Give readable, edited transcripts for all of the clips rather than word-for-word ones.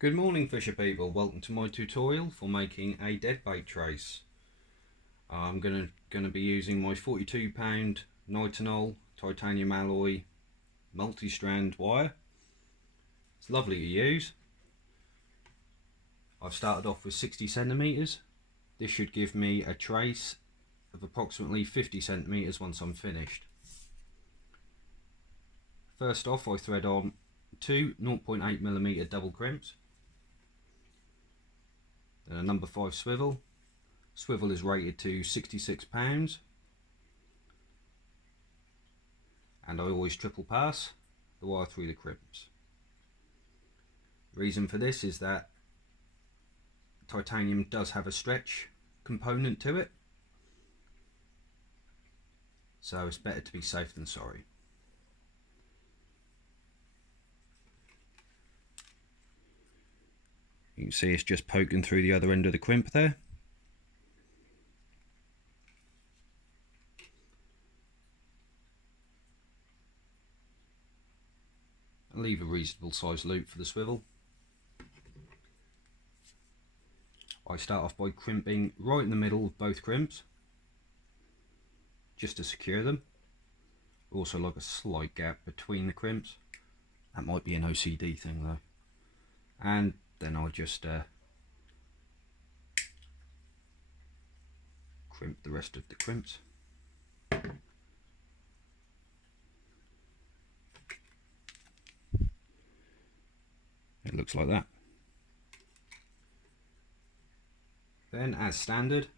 Good morning, fisher people. Welcome to my tutorial for making a deadbait trace. I'm going to be using my 42-pound Nitinol titanium alloy multi-strand wire. It's lovely to use. I've started off with 60 centimeters. This should give me a trace of approximately 50 centimeters once I'm finished. First off, I thread on two 0.8mm double crimps. Then a number 5 swivel. Swivel is rated to 66 pounds, and I always triple pass the wire through the crimps. The reason for this is that titanium does have a stretch component to it, so it's better to be safe than sorry. You can see it's just poking through the other end of the crimp there. I'll leave a reasonable size loop for the swivel. I start off by crimping right in the middle of both crimps, just to secure them. Also like a slight gap between the crimps. That might be an OCD thing though. And then I'll just crimp the rest of the crimps. It looks like that. Then, as standard,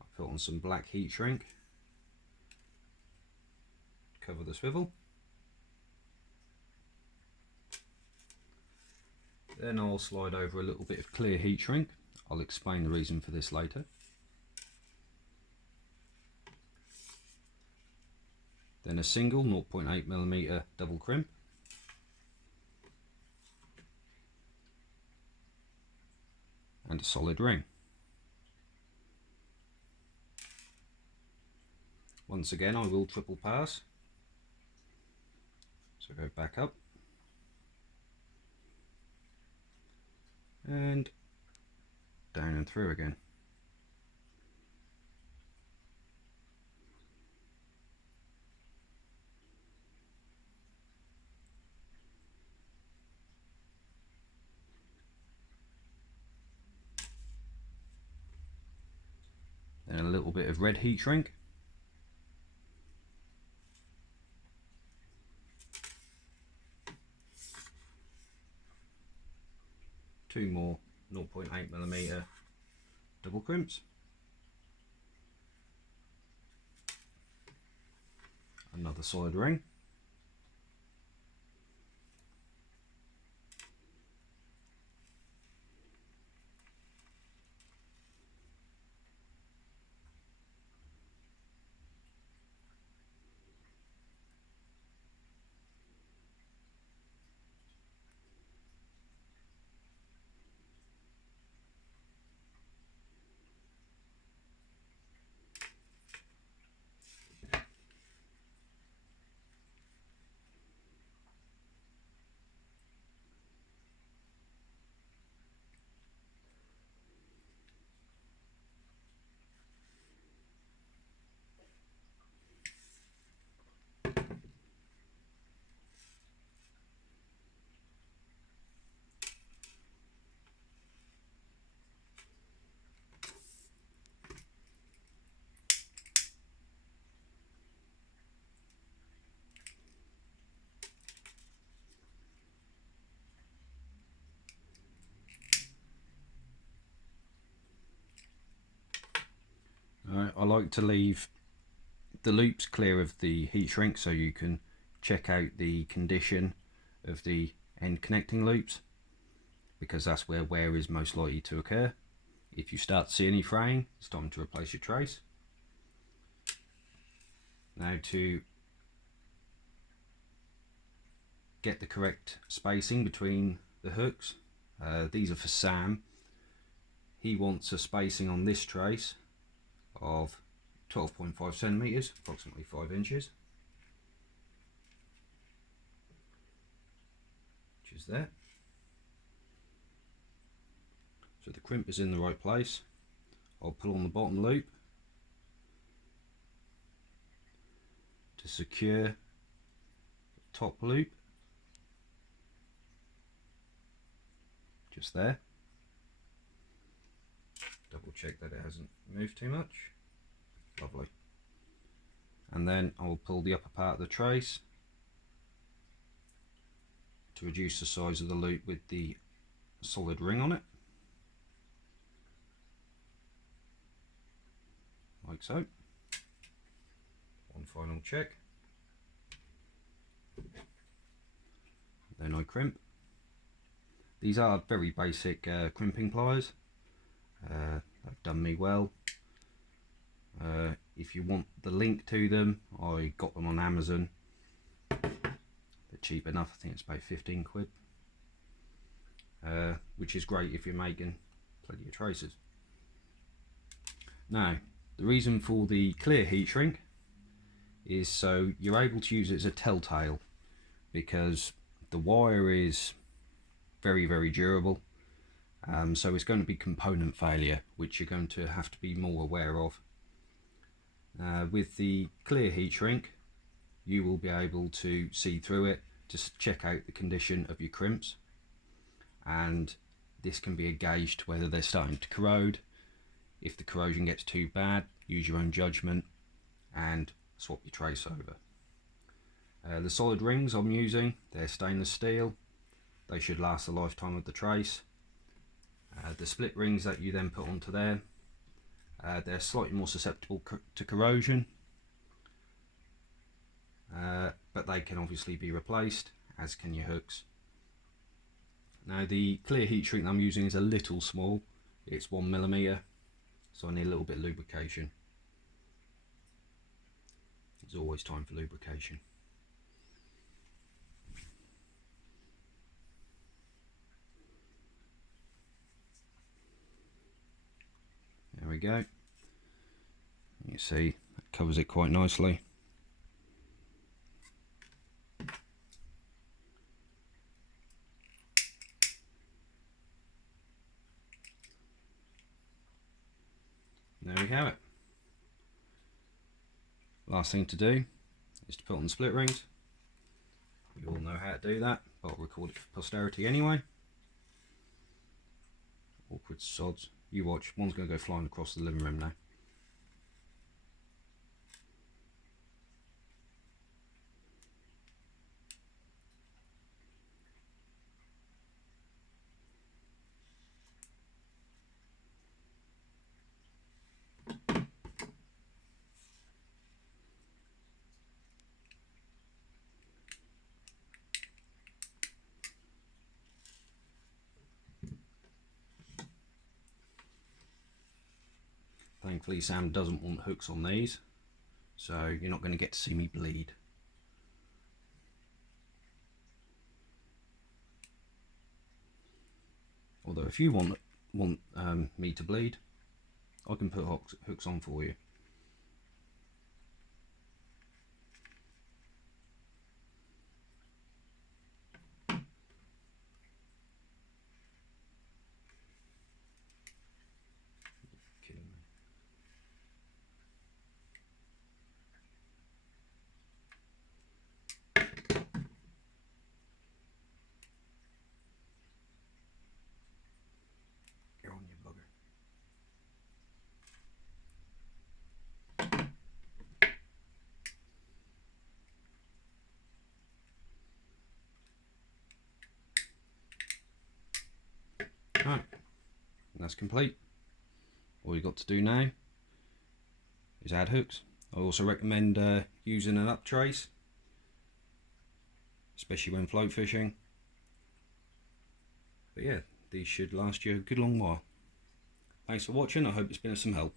I put on some black heat shrink, cover the swivel. Then I'll slide over a little bit of clear heat shrink. I'll explain the reason for this later. Then a single 0.8mm double crimp. And a solid ring. Once again, I will triple pass. So go back up. And down and through again. Then a little bit of red heat shrink. Two more 0.8mm double crimps. Another solid ring. I like to leave the loops clear of the heat shrink so you can check out the condition of the end connecting loops, because that's where wear is most likely to occur. If you start to see any fraying, it's time to replace your trace. Now, to get the correct spacing between the hooks, these are for Sam. He wants a spacing on this trace of 12.5 centimeters, approximately 5 inches, which is there. So the crimp is in the right place. I'll pull on the bottom loop to secure the top loop, just there. Double check that it hasn't moved too much. Lovely. And then I will pull the upper part of the trace to reduce the size of the loop with the solid ring on it, like so. One final check. Then I crimp. These are very basic crimping pliers. They've done me well. If you want the link to them, I got them on Amazon. They're cheap enough, I think it's about 15 quid. Which is great if you're making plenty of traces. Now, the reason for the clear heat shrink is so you're able to use it as a telltale, because the wire is very, very durable. So it's going to be component failure, which you're going to have to be more aware of. With the clear heat shrink, you will be able to see through it, just check out the condition of your crimps, and this can be a gauge to whether they're starting to corrode. If the corrosion gets too bad, use your own judgment and swap your trace over. The solid rings I'm using, they're stainless steel. They should last the lifetime of the trace. The split rings that you then put onto there, they're slightly more susceptible to corrosion, but they can obviously be replaced, as can your hooks. Now the clear heat shrink I'm using is a little small, it's 1mm, so I need a little bit of lubrication. There's always time for lubrication. There we go. You see, that covers it quite nicely. There we have it. Last thing to do is to put on the split rings. You all know how to do that, but I'll record it for posterity anyway. Awkward sods. You watch, one's going to go flying across the living room now. Thankfully Sam doesn't want hooks on these, so you're not going to get to see me bleed. Although if you want me to bleed, I can put hooks on for you. Right, that's complete. All you've got to do now is add hooks. I also recommend using an up trace, especially when float fishing. But yeah, these should last you a good long while. Thanks for watching, I hope it's been of some help.